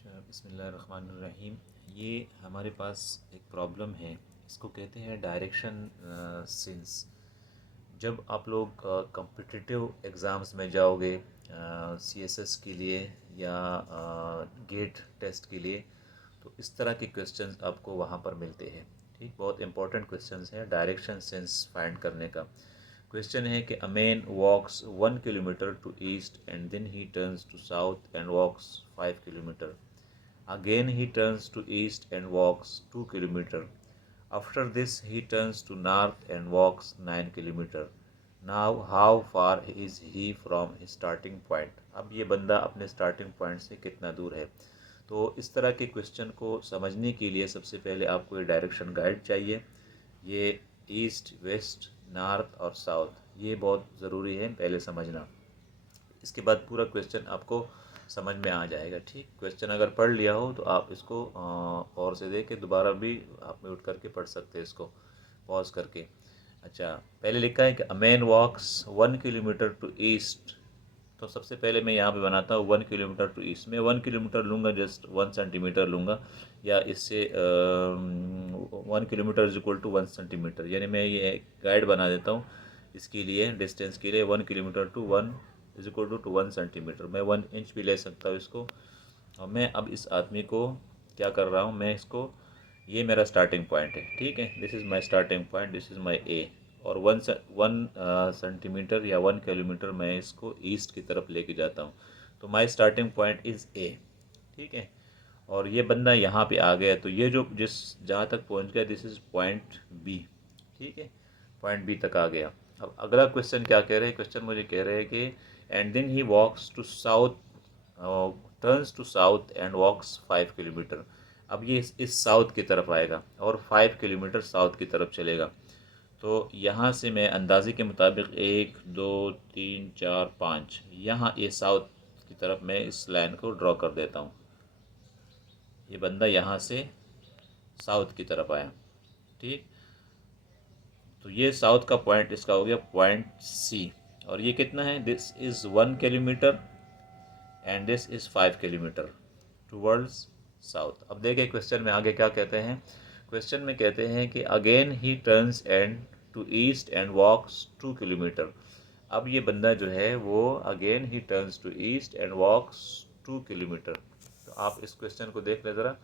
अच्छा, बिस्मिल्लाहिर्रहमानिर्रहीम। ये हमारे पास एक प्रॉब्लम है, इसको कहते हैं डायरेक्शन सेंस। जब आप लोग कॉम्पिटिटिव एग्ज़ाम्स में जाओगे सीएसएस के लिए या गेट टेस्ट के लिए, तो इस तरह के क्वेश्चंस आपको वहाँ पर मिलते हैं। ठीक, बहुत इंपॉर्टेंट क्वेश्चंस हैं डायरेक्शन सेंस फाइंड करने का। क्वेश्चन है कि a man walks 1 kilometre to east and then he turns to south and walks 5 kilometre. Again he turns to east and walks 2 kilometer. After this he turns to north and walks 9 kilometer. Now how far is he from his starting point? अब ये बंदा अपने starting point से कितना दूर है। तो इस तरह के क्वेश्चन को समझने के लिए सबसे पहले आपको ये डायरेक्शन गाइड चाहिए। ये ईस्ट, वेस्ट, नॉर्थ और साउथ, ये बहुत ज़रूरी है पहले समझना। इसके बाद पूरा क्वेश्चन आपको समझ में आ जाएगा। ठीक, क्वेश्चन अगर पढ़ लिया हो तो आप इसको और से देख के दोबारा भी आप म्यूट करके पढ़ सकते हैं, इसको पॉज करके। अच्छा, पहले लिखा है कि a man walks 1 kilometre to east. तो सबसे पहले मैं यहाँ पे बनाता हूँ 1 किलोमीटर टू ईस्ट। मैं 1 किलोमीटर लूँगा, जस्ट 1 सेंटीमीटर लूँगा, या इससे 1 kilometre is equal to 1 centimetre. यानी मैं ये गाइड बना देता हूँ इसके लिए, डिस्टेंस के लिए। 1 किलोमीटर टू 1 मैं 1 इंच भी ले सकता हूँ इसको। और मैं अब इस आदमी को क्या कर रहा हूँ, मैं इसको, ये मेरा स्टार्टिंग पॉइंट है। ठीक है, this is my starting point, this is my A. और 1 सेंटीमीटर या 1 किलोमीटर मैं इसको ईस्ट की तरफ लेके जाता हूँ। तो माई स्टार्टिंग पॉइंट इज़ ए। ठीक है, और ये बंदा यहाँ पे आ गया, तो ये जो जिस जहाँ तक पहुँच गया, दिस इज़ पॉइंट बी। ठीक है, पॉइंट बी तक आ गया। अब अगला क्वेश्चन क्या कह रहे हैं, क्वेश्चन मुझे कह रहे हैं कि and then he walks to south, turns to south and walks 5 kilometre. अब ये इस साउथ की तरफ आएगा और 5 किलोमीटर साउथ की तरफ चलेगा। तो यहाँ से मैं अंदाजे के मुताबिक 1 2 3 4 5, यहाँ ये साउथ की तरफ मैं इस लाइन को ड्रॉ कर देता हूँ। ये बंदा यहाँ से साउथ की तरफ आया। ठीक, तो ये साउथ का पॉइंट इसका हो गया पॉइंट सी। और ये कितना है, this is 1 kilometre and this is 5 kilometre towards south. अब देखिए क्वेश्चन में आगे क्या कहते हैं। क्वेश्चन में कहते हैं कि again he turns and to east and walks 2 kilometre. अब ये बंदा जो है वो again he turns to east and walks 2 kilometre. तो आप इस क्वेश्चन को देख ले ज़रा।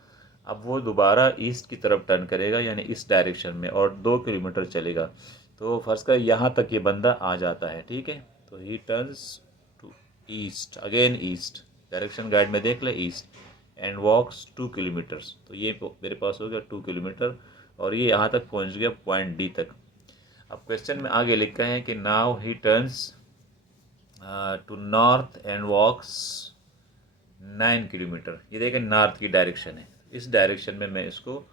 अब वो दोबारा ईस्ट की तरफ टर्न करेगा, यानी इस डायरेक्शन में, और 2 किलोमीटर चलेगा। तो फर्स्ट का यहाँ तक ये बंदा आ जाता है। ठीक है, तो he turns to east, again east, direction guide में देख ले, ईस्ट, एंड वॉक्स 2 किलोमीटर्स। तो ये मेरे पास हो गया 2 किलोमीटर, और ये यहाँ तक पहुँच गया पॉइंट डी तक। अब क्वेश्चन में आगे लिखा है कि now he turns to north and walks 9 kilometre. ये देखें नॉर्थ की डायरेक्शन है, इस डायरेक्शन में मैं इसको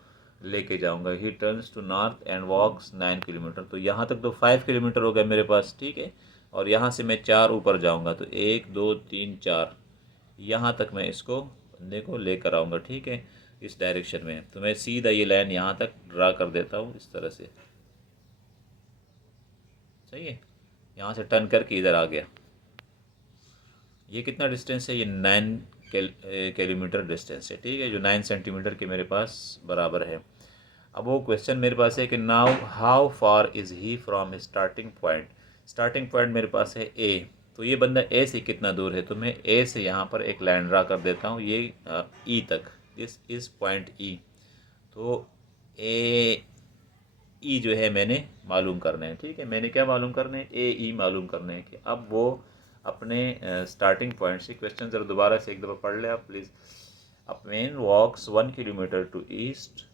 लेके जाऊंगा। He turns to north and walks 9 kilometre. तो यहाँ तक तो 5 किलोमीटर हो गया मेरे पास। ठीक है, और यहाँ से मैं 4 ऊपर जाऊंगा, तो 1 2 3 4, यहाँ तक मैं इसको बंदे को लेकर आऊँगा। ठीक है, इस डायरेक्शन में। तो मैं सीधा ये लाइन यहाँ तक ड्रा कर देता हूँ इस तरह से। सही है, यहाँ से टर्न करके इधर आ गया। ये कितना डिस्टेंस है, ये 9 किलोमीटर डिस्टेंस है। ठीक है, जो 9 सेंटीमीटर के मेरे पास बराबर है। अब वो क्वेश्चन मेरे पास है कि now how far is he from starting point. Starting point मेरे पास है ए, तो ये बंदा ए से कितना दूर है। तो मैं ए से यहाँ पर एक लाइन ड्रा कर देता हूँ, ये ई तक, दिस इज़ पॉइंट ई। तो ए ई जो है मैंने मालूम करना है। ठीक है, मैंने क्या मालूम करना है, ए ई मालूम करना है। कि अब वो अपने स्टार्टिंग पॉइंट से, क्वेश्चन ज़रा दोबारा से एक दफ़ा पढ़ ले आप please. A man walks 1 kilometre to east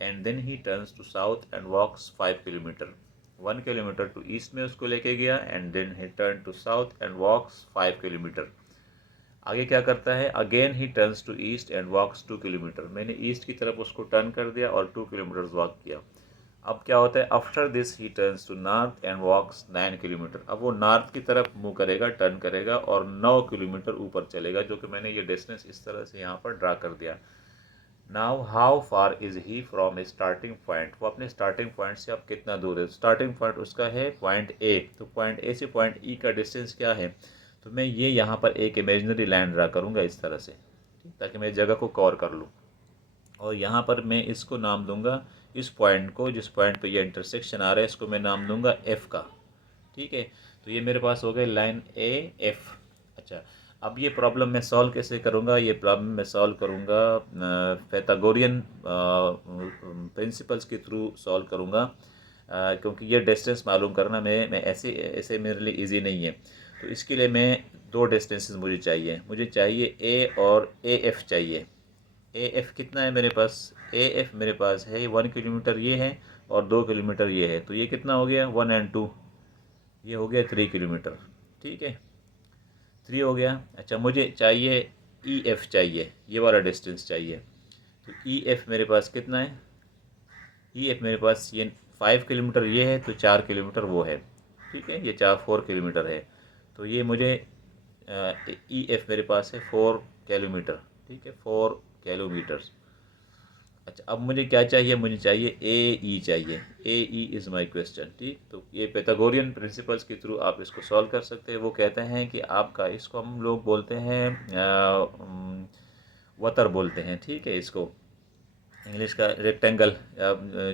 and then he turns to south and walks 5 kilometre. 1 kilometre to east में उसको लेके गया, and then he turn to south and walks 5 kilometre. आगे क्या करता है, again he turns to east and walks 2 kilometre. मैंने east की तरफ उसको टर्न कर दिया और 2 किलोमीटर वॉक किया। अब क्या होता है, after this he turns to north and walks 9 kilometre. अब वो नॉर्थ की तरफ मूव करेगा, टर्न करेगा, और 9 किलोमीटर ऊपर चलेगा, जो कि मैंने ये डिस्टेंस इस तरह से यहाँ पर ड्रा कर दिया। Now how far is he from starting point. वो अपने स्टार्टिंग पॉइंट से अब कितना दूर है। स्टार्टिंग पॉइंट उसका है पॉइंट ए, तो पॉइंट ए से पॉइंट ई का डिस्टेंस क्या है। तो मैं ये यहाँ पर एक इमेजनरी लाइन ड्रा करूँगा इस तरह से। ठीक, ताकि मैं जगह को कवर कर लूँ। और यहाँ पर मैं इसको नाम दूंगा, इस पॉइंट को, जिस पॉइंट पे ये इंटरसेक्शन आ रहा है, इसको मैं नाम दूंगा एफ़ का। ठीक है, तो ये मेरे पास हो गए लाइन ए एफ़। अच्छा, अब ये प्रॉब्लम मैं सॉल्व कैसे करूँगा? ये प्रॉब्लम मैं सॉल्व करूँगा पैथागोरियन प्रिंसिपल्स के थ्रू सॉल्व करूँगा, क्योंकि ये डिस्टेंस मालूम करना मैं ऐसे ऐसे मेरे लिए इजी नहीं है। तो इसके लिए मैं दो डिस्टेंसेस मुझे चाहिए ए और ए एफ़ चाहिए। ए एफ़ कितना है मेरे पास? ए एफ़ मेरे पास है 1 किलोमीटर ये है और 2 किलोमीटर ये है, तो ये कितना हो गया? 1 और 2, ये हो गया 3 किलोमीटर। ठीक है, 3 हो गया। अच्छा, मुझे चाहिए ई एफ़ चाहिए, ये वाला डिस्टेंस चाहिए। तो ई एफ़ मेरे पास कितना है? ई एफ़ मेरे पास ये 5 किलोमीटर ये है, तो 4 किलोमीटर वो है। ठीक है, ये 4 किलोमीटर है, तो ये मुझे ई एफ़ मेरे पास है 4 किलोमीटर। ठीक है, 4 किलोमीटर्स। अच्छा, अब मुझे क्या चाहिए? मुझे चाहिए ए ई चाहिए। ए ई इज़ माई क्वेश्चन। ठीक, तो ये पैथागोरियन प्रिंसिपल्स के थ्रू आप इसको सॉल्व कर सकते हैं। वो कहते हैं कि आपका, इसको हम लोग बोलते हैं वतर बोलते हैं। ठीक है, इसको इंग्लिश का रेक्टेंगल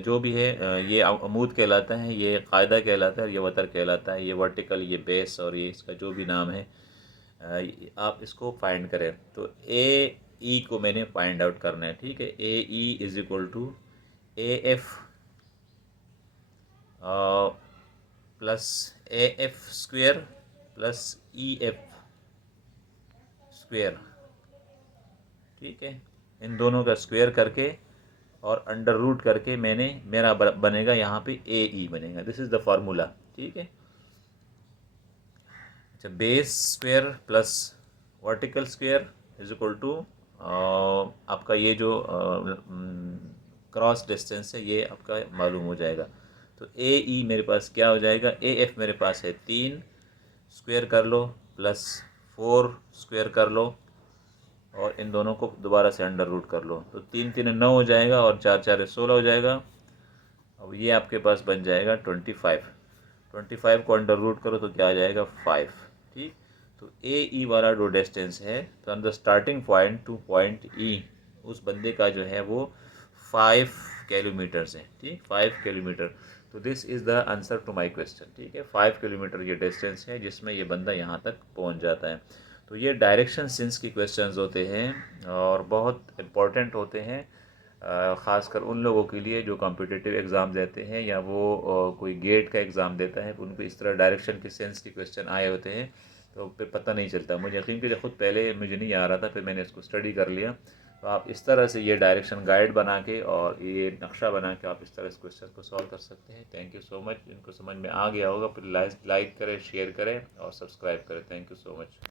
जो भी है, ये अमूद कहलाता है, ये कायदा कहलाता है, ये वतर कहलाता है, ये वर्टिकल, ये बेस, और ये इसका जो भी नाम है, आप इसको फाइंड करें। तो ए ई को मैंने फाइंड आउट करना है। ठीक है, A E is equal to A F plus A F square plus E F square. ठीक है, इन दोनों का स्क्वेयर करके और अंडर रूट करके मेरा बनेगा यहाँ पे ए ई बनेगा। This is the formula. ठीक है, अच्छा, base square plus vertical square is equal to आपका ये जो क्रॉस डिस्टेंस है, ये आपका मालूम हो जाएगा। तो ए ई मेरे पास क्या हो जाएगा? ए एफ मेरे पास है 3, स्क्वेयर कर लो, प्लस 4 स्क्वेयर कर लो, और इन दोनों को दोबारा से अंडर रूट कर लो। तो 3 3 9 हो जाएगा, और 4 4 16 हो जाएगा। अब ये आपके पास बन जाएगा 25। 25 को अंडर रूट करो तो क्या आ जाएगा? 5। ठीक, तो ए ई वाला जो डिस्टेंस है, from the starting point two point ई, उस बंदे का जो है वो 5 किलोमीटर्स है। ठीक, 5 किलोमीटर। तो this is the answer to my question. ठीक है, 5 किलोमीटर ये डिस्टेंस है जिसमें ये बंदा यहाँ तक पहुँच जाता है। तो ये डायरेक्शन सेंस की क्वेश्चंस होते हैं और बहुत इम्पोर्टेंट होते हैं, ख़ासकर उन लोगों के लिए जो कॉम्पिटिटिव एग्ज़ाम देते हैं, या वो कोई गेट का एग्ज़ाम देता है, उनको इस तरह डायरेक्शन के सेंस के क्वेश्चन आए होते हैं, तो फिर पता नहीं चलता। मुझे यकीन कीजिए, खुद पहले मुझे नहीं आ रहा था, फिर मैंने इसको स्टडी कर लिया। तो आप इस तरह से ये डायरेक्शन गाइड बना के और ये नक्शा बना के आप इस तरह इस क्वेश्चन को सॉल्व कर सकते हैं। Thank you so much. इनको समझ में आ गया होगा, फिर लाइक करें, शेयर करें और सब्सक्राइब करें। Thank you so much.